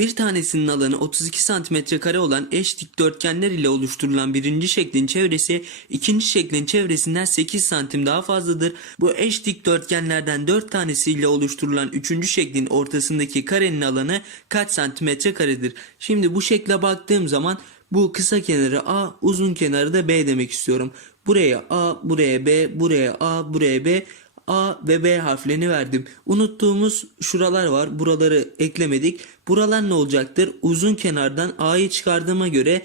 Bir tanesinin alanı 32 cm kare olan eş dikdörtgenler ile oluşturulan birinci şeklin çevresi ikinci şeklin çevresinden 8 santim daha fazladır. Bu eş dikdörtgenlerden 4 tanesiyle oluşturulan üçüncü şeklin ortasındaki karenin alanı kaç santimetre karedir? Şimdi bu şekle baktığım zaman bu kısa kenarı A, uzun kenarı da B demek istiyorum. Buraya A, buraya B, buraya A, buraya B. A ve B harflerini verdim. Unuttuğumuz şuralar var. Buraları eklemedik. Buralar ne olacaktır? Uzun kenardan A'yı çıkardığıma göre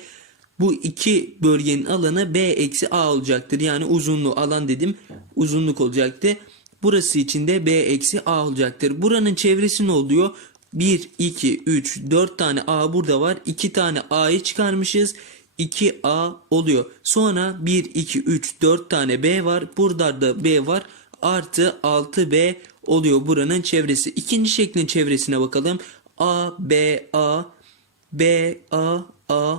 bu iki bölgenin alanı B eksi A olacaktır. Yani uzunluğu alan dedim. Uzunluk olacaktı. Burası için de B eksi A olacaktır. Buranın çevresi ne oluyor? 1, 2, 3, 4 tane A burada var. 2 tane A'yı çıkarmışız. 2A oluyor. Sonra 1, 2, 3, 4 tane B var. Burada da B var. Artı 6B oluyor buranın çevresi. İkinci şeklin çevresine bakalım. A, B, A, B, A, A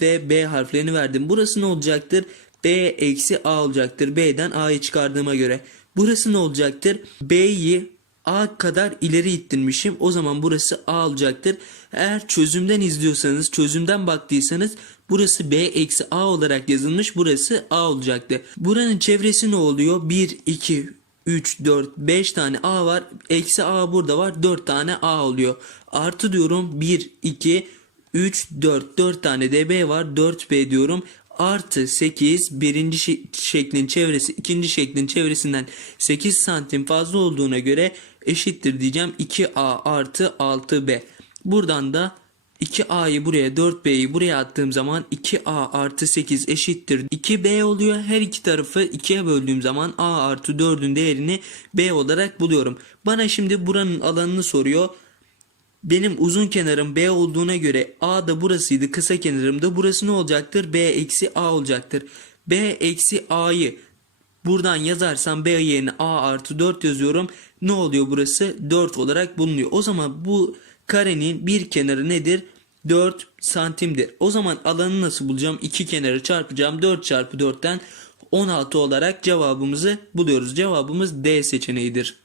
ve B harflerini verdim. Burası ne olacaktır? B eksi A olacaktır. B'den A'yı çıkardığıma göre. Burası ne olacaktır? B'yi A kadar ileri ittirmişim. O zaman burası A olacaktır. Eğer çözümden izliyorsanız, çözümden baktıysanız burası B eksi A olarak yazılmış. Burası A olacaktı. Buranın çevresi ne oluyor? 1, 2, 3, 4, 5 tane A var. Eksi A burada var. 4 tane A oluyor. Artı diyorum 1, 2, 3, 4. 4 tane de B var. 4B diyorum. Artı 8 birinci şe- şeklin çevresi ikinci şeklin çevresinden 8 santim fazla olduğuna göre eşittir diyeceğim 2A artı 6B. Buradan da 2A'yı buraya 4B'yi buraya attığım zaman 2A artı 8 eşittir 2B oluyor. Her iki tarafı 2'ye böldüğüm zaman A artı 4'ün değerini B olarak buluyorum. Bana şimdi buranın alanını soruyor. Benim uzun kenarım B olduğuna göre A da burasıydı. Kısa kenarım da burası ne olacaktır? B eksi A olacaktır. B eksi A'yı buradan yazarsam B yerine A artı 4 yazıyorum. Ne oluyor burası? 4 olarak bulunuyor. O zaman bu karenin bir kenarı nedir? 4 santimdir. O zaman alanı nasıl bulacağım? İki kenarı çarpacağım. 4 çarpı 4'ten 16 olarak cevabımızı buluyoruz. Cevabımız D seçeneğidir.